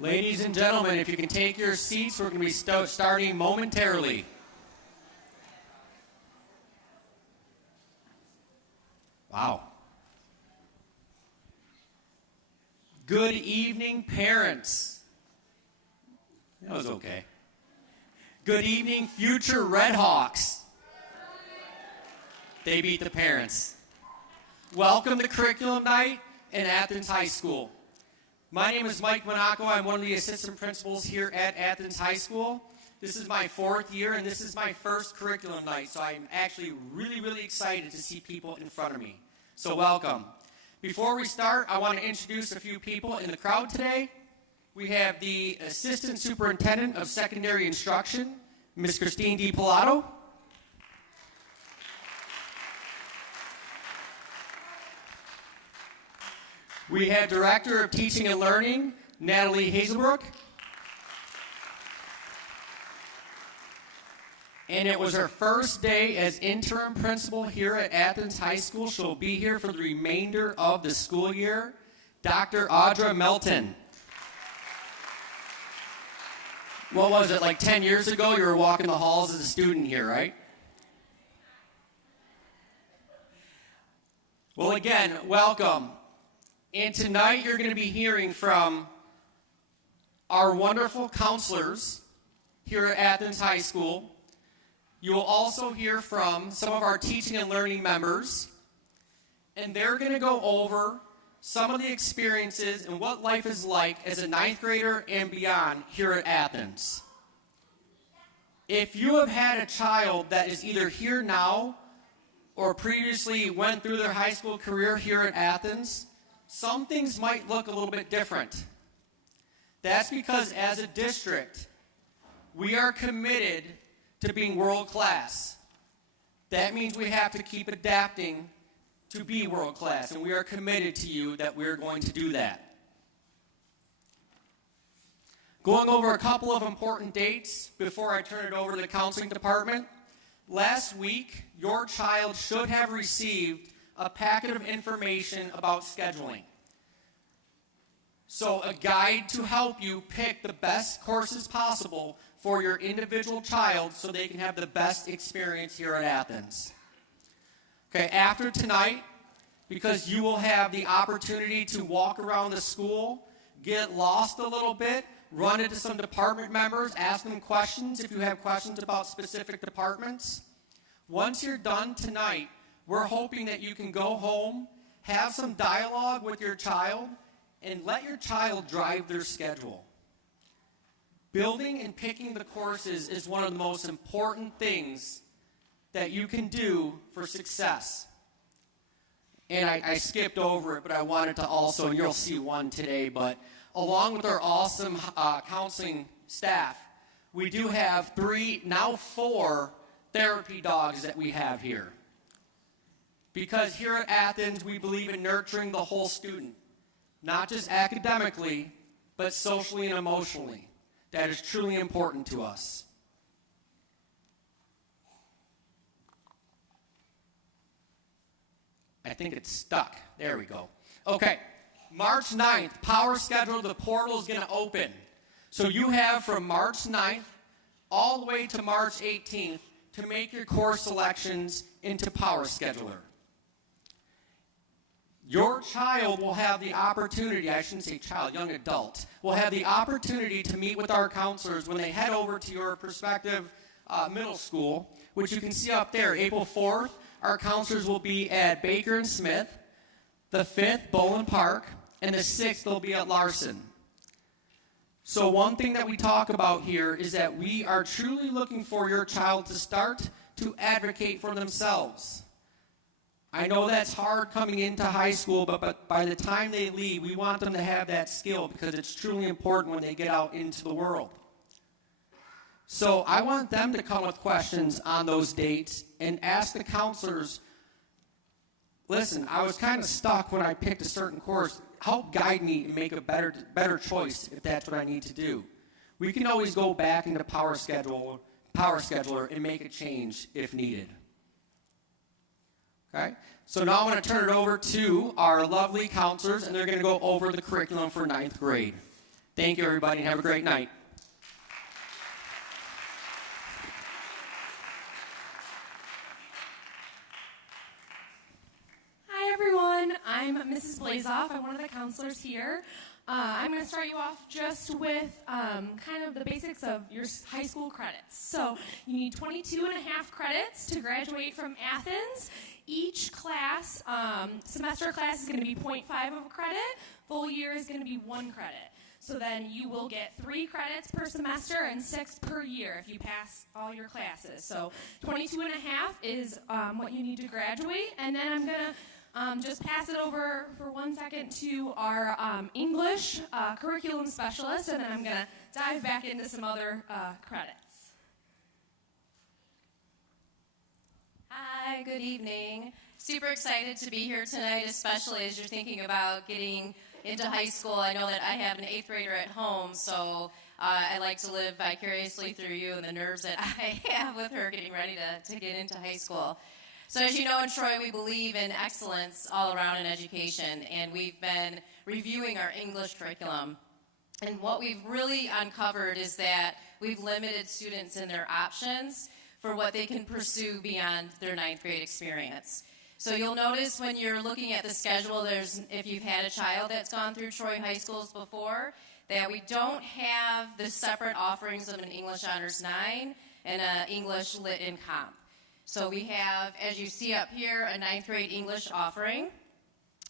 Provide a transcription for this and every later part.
Ladies and gentlemen, if you can take your seats, we're going to be starting momentarily. Wow. Good evening, parents. That was okay. Good evening, future Red Hawks. They beat the parents. Welcome to Curriculum Night in Athens High School. My name is Mike Monaco. I'm one of the assistant principals here at Athens High School. This is my 4th year, and this is my first curriculum night, so I'm actually really excited to see people in front of me. So welcome. Before we start, I want to introduce a few people in the crowd today. We have the Assistant Superintendent of Secondary Instruction, Ms. Christine DiPilato. We have Director of Teaching and Learning, Natalie Hazelbrook. And it was her first day as interim principal here at Athens High School. She'll be here for the remainder of the school year, Dr. Audra Melton. What was it, like 10 years ago, you were walking the halls as a student here, right? Well, again, welcome. And tonight you're going to be hearing from our wonderful counselors here at Athens High School. You will also hear from some of our teaching and learning members, and they're going to go over some of the experiences and what life is like as a 9th grader and beyond here at Athens. If you have had a child that is either here now or previously went through their high school career here at Athens, some things might look a little bit different. That's because as a district, we are committed to being world class. That means we have to keep adapting to be world class, and we are committed to you that we're going to do that. Going over a couple of important dates before I turn it over to the counseling department. Last week, your child should have received a packet of information about scheduling. So a guide to help you pick the best courses possible for your individual child so they can have the best experience here at Athens. Okay, after tonight, because you will have the opportunity to walk around the school, get lost a little bit, run into some department members, ask them questions if you have questions about specific departments. Once you're done tonight, we're hoping that you can go home, have some dialogue with your child, and let your child drive their schedule. Building and picking the courses is one of the most important things that you can do for success. And I skipped over it, but I wanted to also, and you'll see one today, but along with our awesome counseling staff, we do have 3, now 4 therapy dogs that we have here. Because here at Athens, we believe in nurturing the whole student, not just academically, but socially and emotionally. That is truly important to us. I think it's stuck. There we go. Okay, March 9th, power schedule, the portal is going to open. So you have from March 9th all the way to March 18th to make your course selections into Power Scheduler. Your child will have the opportunity, I shouldn't say child, young adult, will have the opportunity to meet with our counselors when they head over to your prospective middle school, which you can see up there. April 4th, our counselors will be at Baker and Smith, the 5th, Boland Park, and the 6th, they'll be at Larson. So one thing that we talk about here is that we are truly looking for your child to start to advocate for themselves. I know that's hard coming into high school, but by the time they leave, we want them to have that skill because it's truly important when they get out into the world. So I want them to come with questions on those dates and ask the counselors, listen, I was kind of stuck when I picked a certain course. Help guide me and make a better choice if that's what I need to do. We can always go back into Power Scheduler and make a change if needed. Okay, so now I want to turn it over to our lovely counselors, and they're going to go over the curriculum for 9th grade. Thank you, everybody, and have a great night. Hi, everyone. I'm Mrs. Blazoff. I'm one of the counselors here. I'm going to start you off just with kind of the basics of your high school credits. So you need 22 and a half credits to graduate from Athens. Each class, semester class is going to be 0.5 of a credit. Full year is going to be 1 credit. So then you will get 3 credits per semester and 6 per year if you pass all your classes. So 22 and a half is what you need to graduate. And then I'm going to just pass it over for 1 second to our English curriculum specialist, and then I'm going to dive back into some other credits. Hi, good evening. Super excited to be here tonight, especially as you're thinking about getting into high school. I know that I have an 8th grader at home, so I like to live vicariously through you and the nerves that I have with her getting ready to get into high school. So as you know, in Troy, we believe in excellence all around in education, and we've been reviewing our English curriculum. And what we've really uncovered is that we've limited students in their options for what they can pursue beyond their 9th grade experience. So you'll notice when you're looking at the schedule, if you've had a child that's gone through Troy high schools before, that we don't have the separate offerings of an English Honors 9 and an English Lit and Comp. So we have, as you see up here, a 9th grade English offering.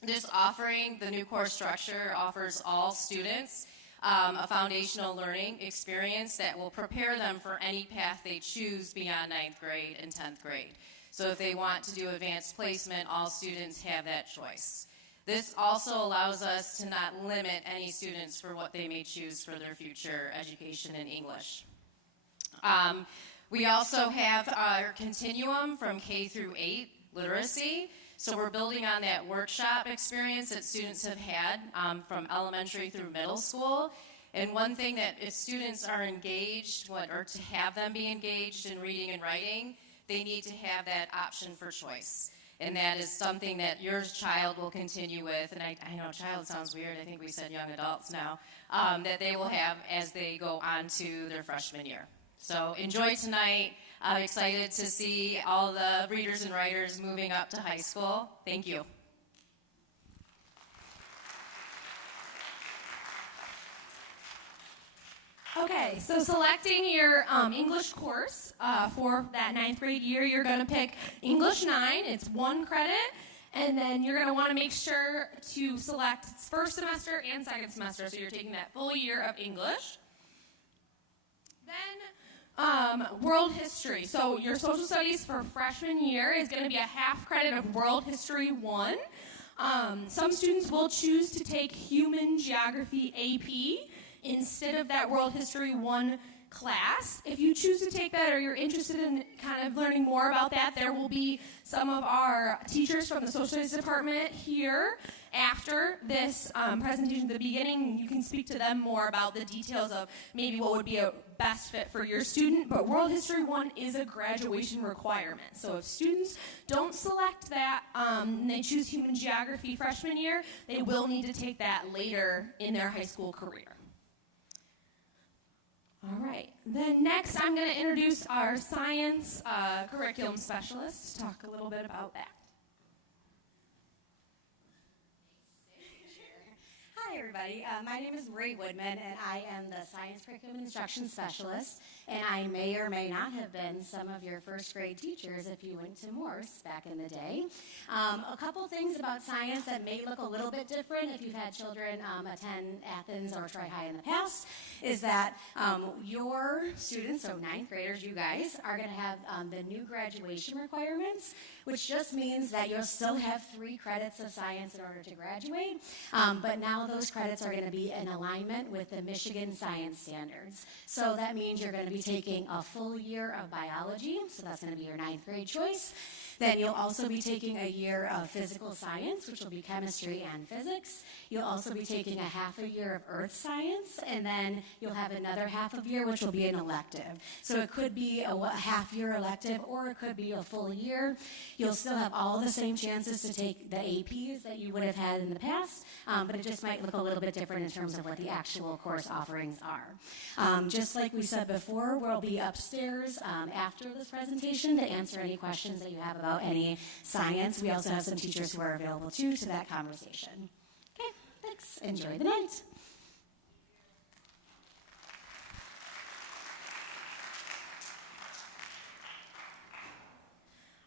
This offering, the new course structure, offers all students a foundational learning experience that will prepare them for any path they choose beyond 9th grade and 10th grade. So if they want to do advanced placement, all students have that choice. This also allows us to not limit any students for what they may choose for their future education in English. We also have our continuum from K through 8 literacy. So we're building on that workshop experience that students have had from elementary through middle school. And one thing that if students are engaged, or to have them be engaged in reading and writing, they need to have that option for choice. And that is something that your child will continue with. And I know child sounds weird. I think we said young adults now. That they will have as they go on to their freshman year. So enjoy tonight. I'm excited to see all the readers and writers moving up to high school. Thank you. Okay, so selecting your English course for that 9th grade year, you're going to pick English 9. It's 1 credit. And then you're going to want to make sure to select first semester and second semester. So you're taking that full year of English. Then world history. So your social studies for freshman year is going to be a half credit of world history 1. Some students will choose to take human geography AP instead of that world history 1 class. If you choose to take that or you're interested in kind of learning more about that, there will be some of our teachers from the social studies department here after this presentation at the beginning. You can speak to them more about the details of maybe what would be a best fit for your student, but World History 1 is a graduation requirement. So if students don't select that and they choose Human Geography freshman year, they will need to take that later in their high school career. All right, then next I'm going to introduce our science curriculum specialist to talk a little bit about that. Hi, everybody. My name is Marie Woodman, and I am the Science Curriculum Instruction Specialist, and I may or may not have been some of your first grade teachers if you went to Morse back in the day. A couple things about science that may look a little bit different if you've had children attend Athens or Troy High in the past is that your students, so 9th graders, you guys, are going to have the new graduation requirements, which just means that you'll still have 3 credits of science in order to graduate, but now those credits are going to be in alignment with the Michigan Science Standards. So that means you're going to be taking a full year of biology, so that's going to be your 9th grade choice. Then you'll also be taking a year of physical science, which will be chemistry and physics. You'll also be taking a half a year of earth science, and then you'll have another half of year, which will be an elective. So it could be a half-year elective, or it could be a full year. You'll still have all the same chances to take the APs that you would have had in the past, but it just might look a a little bit different in terms of what the actual course offerings are. Just like we said before, we'll be upstairs after this presentation to answer any questions that you have about any science. We also have some teachers who are available too to that conversation. Okay, thanks. Enjoy the night.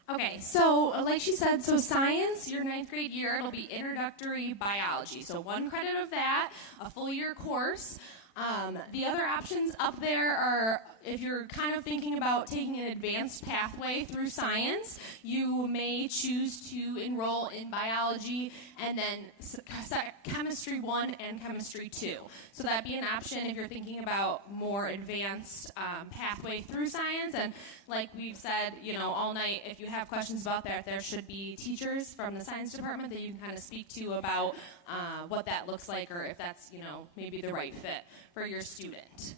Okay, so like she said, so science, your 9th grade year, it'll be introductory biology. So 1 credit of that, a full year course. The other options up there are, if you're kind of thinking about taking an advanced pathway through science, you may choose to enroll in biology and then chemistry 1 and chemistry 2. So that'd be an option if you're thinking about more advanced pathway through science. And like we've said, all night, if you have questions about that, there should be teachers from the science department that you can kind of speak to about what that looks like, or if that's, maybe the right fit for your student.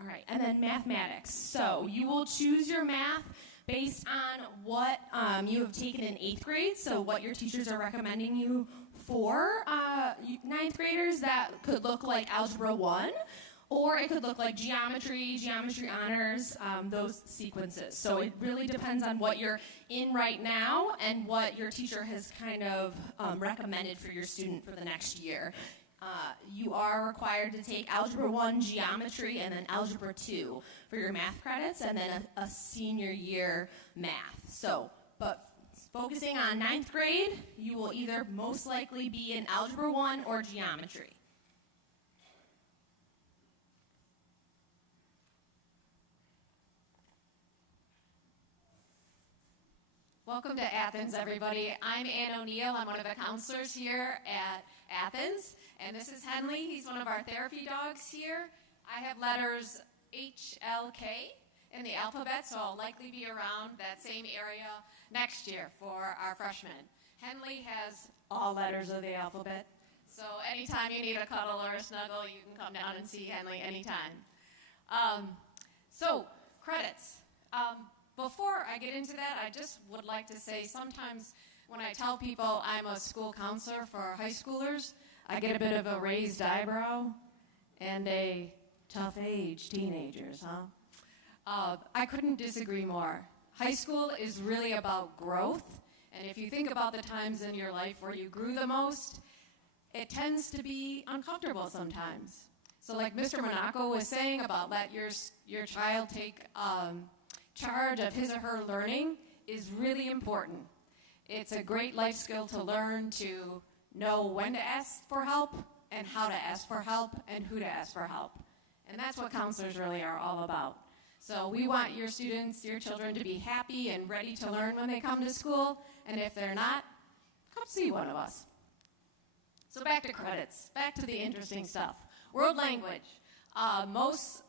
All right, and then mathematics. So you will choose your math based on what you have taken in 8th grade, so what your teachers are recommending you for 9th graders. That could look like Algebra 1, or it could look like geometry honors, those sequences. So it really depends on what you're in right now and what your teacher has kind of recommended for your student for the next year. You are required to take Algebra 1, Geometry, and then Algebra 2 for your math credits, and then a senior year math. So, but focusing on 9th grade, you will either most likely be in Algebra 1 or Geometry. Welcome to Athens, everybody. I'm Ann O'Neill. I'm one of the counselors here at Athens. And this is Henley. He's one of our therapy dogs here. I have letters H, L, K in the alphabet, so I'll likely be around that same area next year for our freshmen. Henley has all letters of the alphabet, so anytime you need a cuddle or a snuggle, you can come down and see Henley anytime. So, credits. Before I get into that, I just would like to say sometimes when I tell people I'm a school counselor for high schoolers, I get a bit of a raised eyebrow and a tough age, teenagers, huh? I couldn't disagree more. High school is really about growth, and if you think about the times in your life where you grew the most, it tends to be uncomfortable sometimes. So like Mr. Monaco was saying about let your child take charge of his or her learning is really important. It's a great life skill to learn to know when to ask for help and how to ask for help and who to ask for help. And that's what counselors really are all about. So we want your students, your children to be happy and ready to learn when they come to school. And if they're not, come see one of us. So back to credits, back to the interesting stuff. World language. Most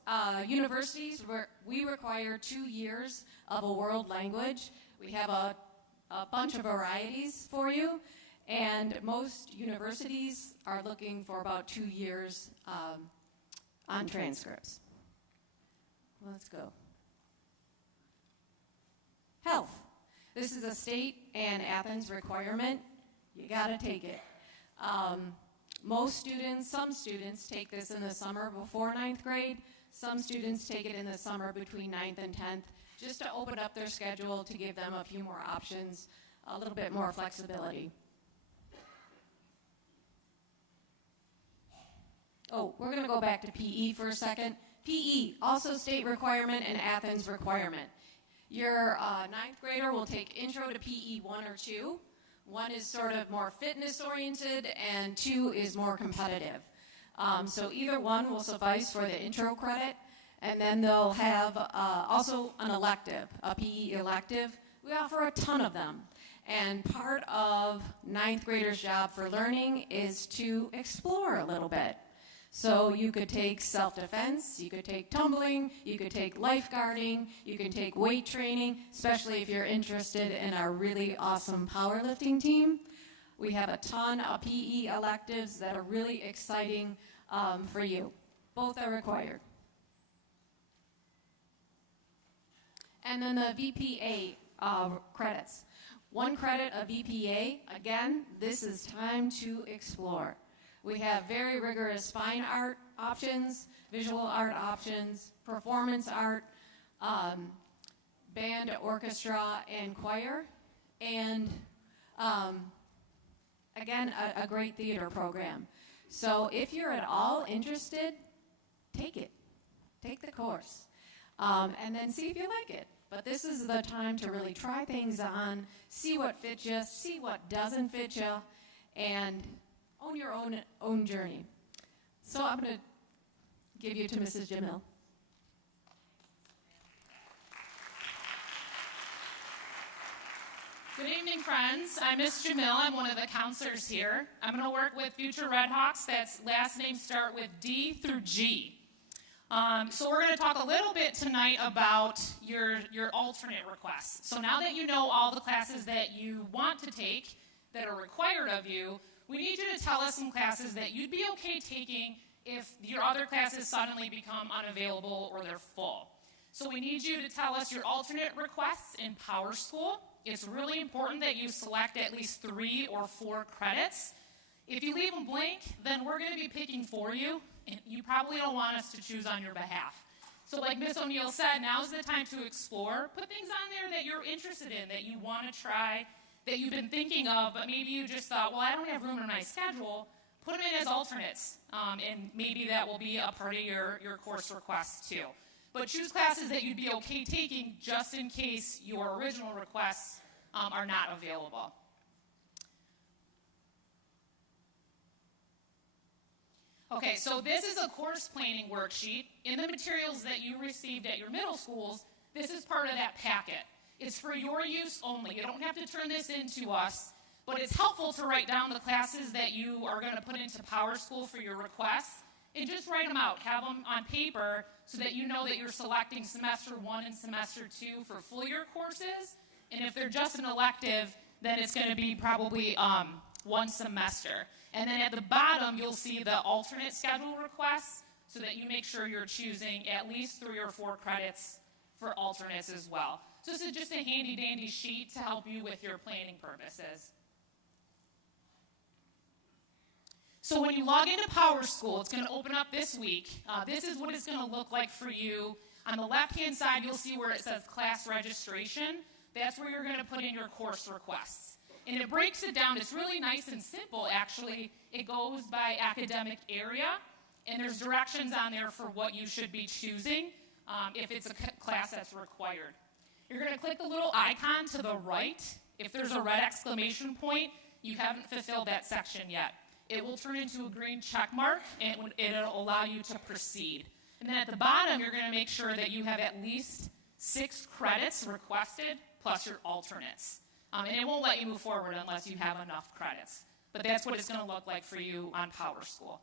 universities, we require 2 years of a world language. We have a bunch of varieties for you, and most universities are looking for about 2 years on transcripts. Let's go. Health. This is a state and Athens requirement. You got to take it. Some students take this in the summer before 9th grade. Some students take it in the summer between 9th and 10th, just to open up their schedule to give them a few more options, a little bit more flexibility. Oh, we're going to go back to PE for a second. PE, also state requirement and Athens requirement. Your 9th grader will take Intro to PE 1 or 2. 1 is sort of more fitness-oriented, and 2 is more competitive. So either one will suffice for the intro credit, and then they'll have also an elective, a PE elective. We offer a ton of them. And part of 9th graders' job for learning is to explore a little bit. So you could take self-defense, you could take tumbling, you could take lifeguarding, you can take weight training, especially if you're interested in our really awesome powerlifting team. We have a ton of PE electives that are really exciting for you. Both are required. And then the VPA credits. 1 credit of EPA. Again, this is time to explore. We have very rigorous fine art options, visual art options, performance art, band, orchestra, and choir, and again, a great theater program. So if you're at all interested, take it. Take the course. And then see if you like it. But this is the time to really try things on, see what fits you, see what doesn't fit you, and own your own journey. So I'm going to give you to Mrs. Jamil. Good evening, friends. I'm Miss Jamil. I'm one of the counselors here. I'm going to work with future Redhawks that's last names start with D through G. So we're going to talk a little bit tonight about your alternate requests. So now that you know all the classes that you want to take that are required of you, we need you to tell us some classes that you'd be okay taking if your other classes suddenly become unavailable or they're full. So we need you to tell us your alternate requests in Power School. It's really important that you select at least 3 or 4 credits. If you leave them blank, then we're going to be picking for you, and you probably don't want us to choose on your behalf. So like Miss O'Neill said, now's the time to explore. Put things on there that you're interested in, that you want to try, that you've been thinking of, but maybe you just thought, well, I don't have room in my schedule. Put them in as alternates, and maybe that will be a part of your course request too. But choose classes that you'd be okay taking just in case your original requests are not available. Okay, so this is a course planning worksheet. In the materials that you received at your middle schools, this is part of that packet. It's for your use only. You don't have to turn this in to us, but it's helpful to write down the classes that you are going to put into Power School for your requests, and just write them out. Have them on paper so that you know that you're selecting semester 1 and semester 2 for full year courses, and if they're just an elective, then it's going to be probably 1 semester. And then at the bottom, you'll see the alternate schedule requests so that you make sure you're choosing at least 3 or 4 credits for alternates as well. So this is just a handy-dandy sheet to help you with your planning purposes. So when you log into Power School, it's going to open up this week. This is what it's going to look like for you. On the left-hand side, you'll see where it says class registration. That's where you're going to put in your course requests. And it breaks it down. It's really nice and simple, actually. It goes by academic area, and there's directions on there for what you should be choosing if it's a class that's required. You're going to click the little icon to the right. If there's a red exclamation point, you haven't fulfilled that section yet. It will turn into a green check mark, and it'll allow you to proceed. And then at the bottom, you're going to make sure that you have at least 6 credits requested, plus your alternates. And it won't let you move forward unless you have enough credits. But that's what it's going to look like for you on Power School.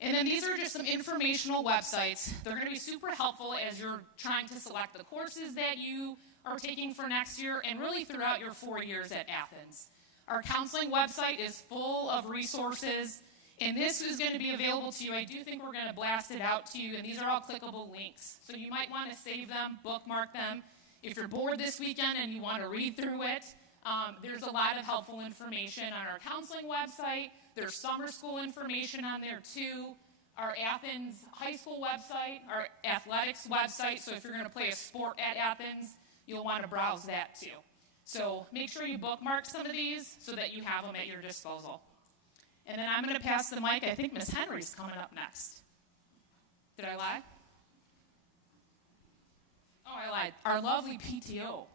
And then these are just some informational websites. They're going to be super helpful as you're trying to select the courses that you are taking for next year and really throughout your 4 years at Athens. Our counseling website is full of resources, and this is going to be available to you. I do think we're going to blast it out to you, and these are all clickable links. So you might want to save them, bookmark them. If you're bored this weekend and you want to read through it, there's a lot of helpful information on our counseling website. There's summer school information on there too. Our Athens high school website, our athletics website. So if you're going to play a sport at Athens, you'll want to browse that too. So make sure you bookmark some of these so that you have them at your disposal. And then I'm going to pass the mic. I think Miss Henry's coming up next. Did I lie? Oh, I lied. Our lovely PTO.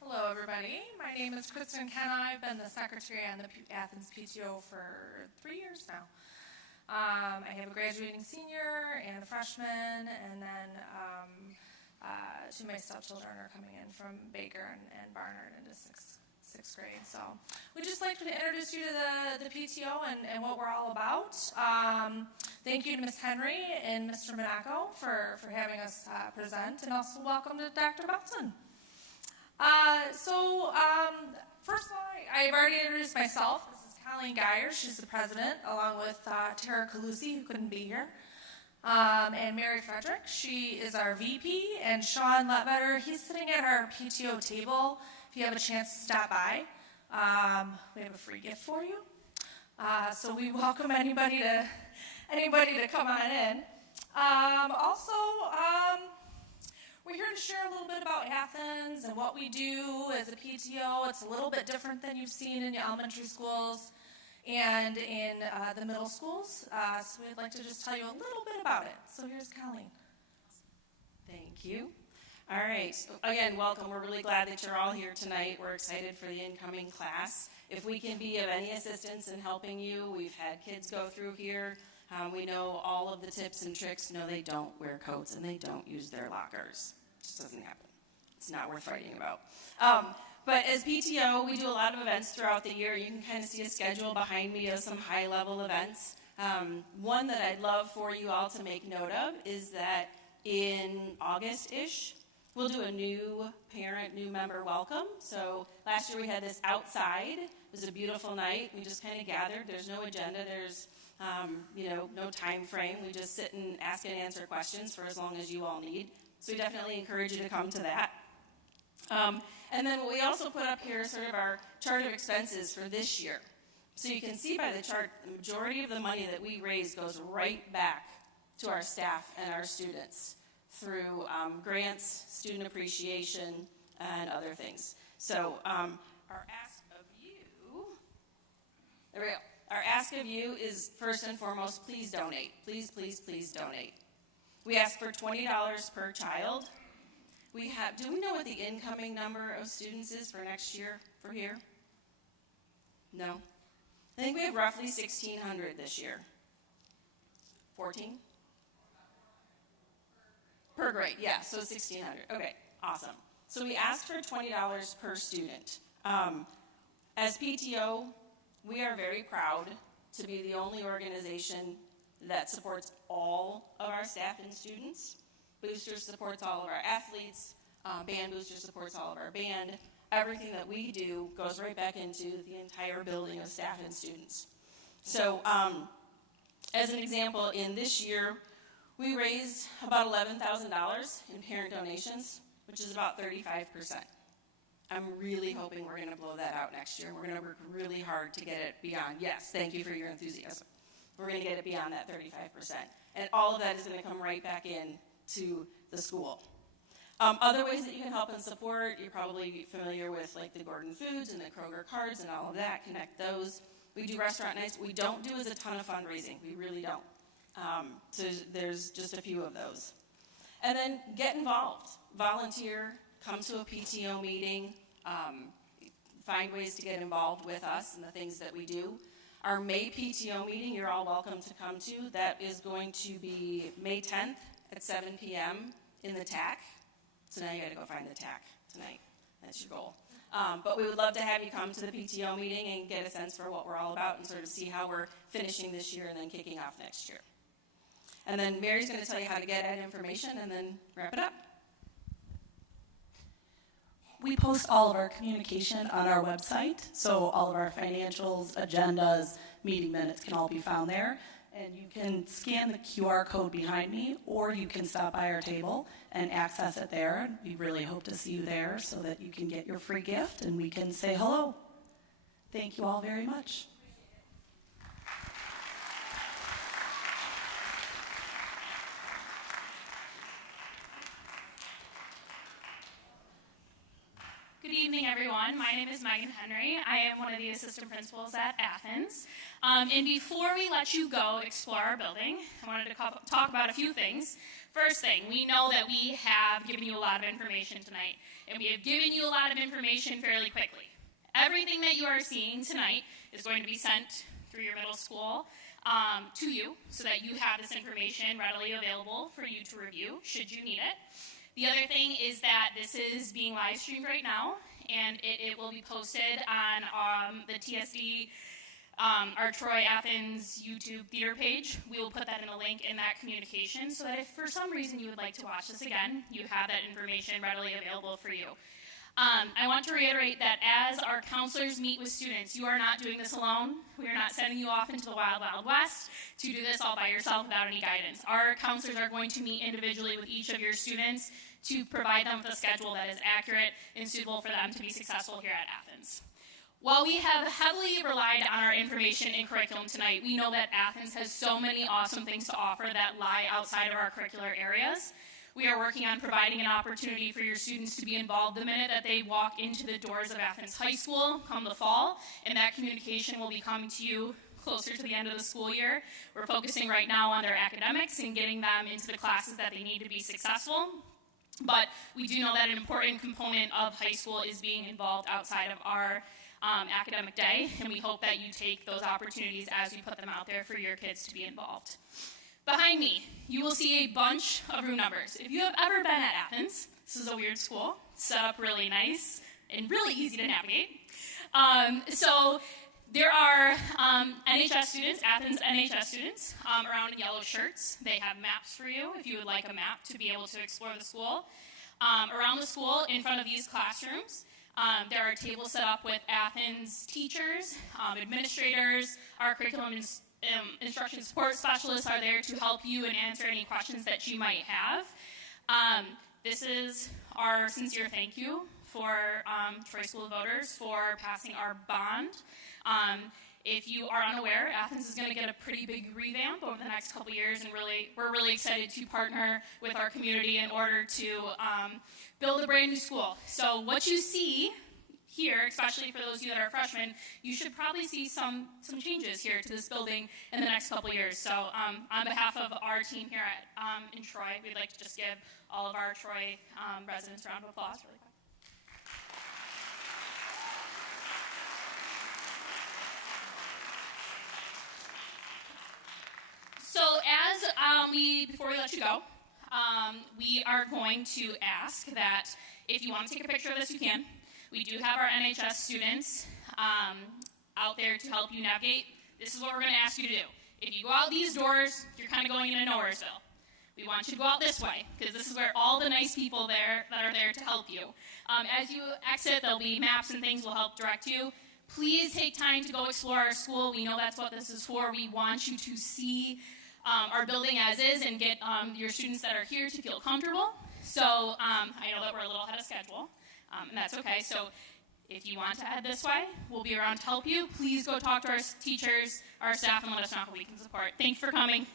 Hello, everybody. My name is Kristen Kenna. I've been the secretary on the Athens PTO for 3 years now. I have a graduating senior and a freshman, and then 2 of my stepchildren are coming in from Baker and Barnard into 6th grade. So we'd just like to introduce you to the PTO and what we're all about. Thank you to Ms. Henry and Mr. Monaco for having us present, and also welcome to Dr. Belton. First of all, I've already introduced myself. This is Colleen Geyer. She's the president, along with Tara Calusi, who couldn't be here, and Mary Frederick. She is our VP, and Sean Letvetter, he's sitting at our PTO table. If you have a chance to stop by, we have a free gift for you. So we welcome anybody to come on in. We're here to share a little bit about Athens and what we do as a PTO. It's a little bit different than you've seen in the elementary schools and in the middle schools. So we'd like to just tell you a little bit about it. So here's Colleen. Thank you. All right. Again, welcome. We're really glad that you're all here tonight. We're excited for the incoming class. If we can be of any assistance in helping you, we've had kids go through here. We know all of the tips and tricks. No, they don't wear coats and they don't use their lockers. It just doesn't happen. It's not worth fighting about. But as PTO, we do a lot of events throughout the year. You can kind of see a schedule behind me of some high-level events. One that I'd love for you all to make note of is that in August-ish, we'll do a new parent, new member welcome. So last year we had this outside. It was a beautiful night. We just kind of gathered. There's no agenda. There's no time frame. We just sit and ask and answer questions for as long as you all need. So we definitely encourage you to come to that. And then what we also put up here is sort of our chart of expenses for this year. So you can see by the chart, the majority of the money that we raise goes right back to our staff and our students through grants, student appreciation, and other things. So our ask of you, there we go. Our ask of you is, first and foremost, please donate. Please, please, please donate. We ask for $20 per child. Do we know what the incoming number of students is for next year for here? No? I think we have roughly 1,600 this year. 14? Per grade, yeah, so 1,600. Okay, awesome. So we ask for $20 per student. As PTO, we are very proud to be the only organization that supports all of our staff and students. Boosters supports all of our athletes. Band Booster supports all of our band. Everything that we do goes right back into the entire building of staff and students. So as an example, in this year, we raised about $11,000 in parent donations, which is about 35%. I'm really hoping we're going to blow that out next year. We're going to work really hard to get it beyond. Yes, thank you for your enthusiasm. We're going to get it beyond that 35%. And all of that is going to come right back in to the school. Other ways that you can help and support, you're probably familiar with like the Gordon Foods and the Kroger cards and all of that. Connect those. We do restaurant nights. We don't do as a ton of fundraising. We really don't. So there's just a few of those. And then get involved. Volunteer. Come to a PTO meeting. Find ways to get involved with us and the things that we do. Our May PTO meeting, you're all welcome to come to. That is going to be May 10th at 7 p.m. in the TAC. So now you got to go find the TAC tonight. That's your goal. But we would love to have you come to the PTO meeting and get a sense for what we're all about and sort of see how we're finishing this year and then kicking off next year. And then Mary's going to tell you how to get that information and then wrap it up. We post all of our communication on our website, so all of our financials, agendas, meeting minutes can all be found there. And you can scan the QR code behind me, or you can stop by our table and access it there. We really hope to see you there so that you can get your free gift and we can say hello. Thank you all very much. Good evening, everyone. My name is Megan Henry. I am one of the assistant principals at Athens. And before we let you go explore our building, I wanted to talk about a few things. First thing, we know that we have given you a lot of information tonight, and we have given you a lot of information fairly quickly. Everything that you are seeing tonight is going to be sent through your middle school to you so that you have this information readily available for you to review should you need it. The other thing is that this is being live streamed right now, and it will be posted on the TSD, our Troy Athens YouTube theater page. We will put that in a link in that communication so that if for some reason you would like to watch this again, you have that information readily available for you. I want to reiterate that as our counselors meet with students, you are not doing this alone. We are not sending you off into the wild, wild west to do this all by yourself without any guidance. Our counselors are going to meet individually with each of your students to provide them with a schedule that is accurate and suitable for them to be successful here at Athens. While we have heavily relied on our information and curriculum tonight, we know that Athens has so many awesome things to offer that lie outside of our curricular areas. We are working on providing an opportunity for your students to be involved the minute that they walk into the doors of Athens High School come the fall, and that communication will be coming to you closer to the end of the school year. We're focusing right now on their academics and getting them into the classes that they need to be successful. But we do know that an important component of high school is being involved outside of our academic day, and we hope that you take those opportunities as we put them out there for your kids to be involved. Behind me, you will see a bunch of room numbers. If you have ever been at Athens, this is a weird school, set up really nice and really easy to navigate. So there are NHS students, Athens NHS students, around in yellow shirts. They have maps for you if you would like a map to be able to explore the school. Around the school, in front of these classrooms, there are tables set up with Athens teachers, administrators, our curriculum instruction support specialists are there to help you and answer any questions that you might have. This is our sincere thank you for Troy School voters for passing our bond. If you are unaware, Athens is going to get a pretty big revamp over the next couple years, and we're really excited to partner with our community in order to build a brand new school. So what you see here, especially for those of you that are freshmen, you should probably see some changes here to this building in the next couple years. So on behalf of our team here in Troy, we'd like to just give all of our Troy residents a round of applause really quick. So before we let you go, we are going to ask that if you want to take a picture of this, you can. We do have our NHS students out there to help you navigate. This is what we're going to ask you to do. If you go out these doors, you're kind of going into Nowheresville. We want you to go out this way, because this is where all the nice people there that are there to help you. As you exit, there'll be maps and things will help direct you. Please take time to go explore our school. We know that's what this is for. We want you to see our building as is and get your students that are here to feel comfortable. So I know that we're a little ahead of schedule, and that's okay. So if you want to head this way, we'll be around to help you. Please go talk to our teachers, our staff, and let us know how we can support. Thanks for coming.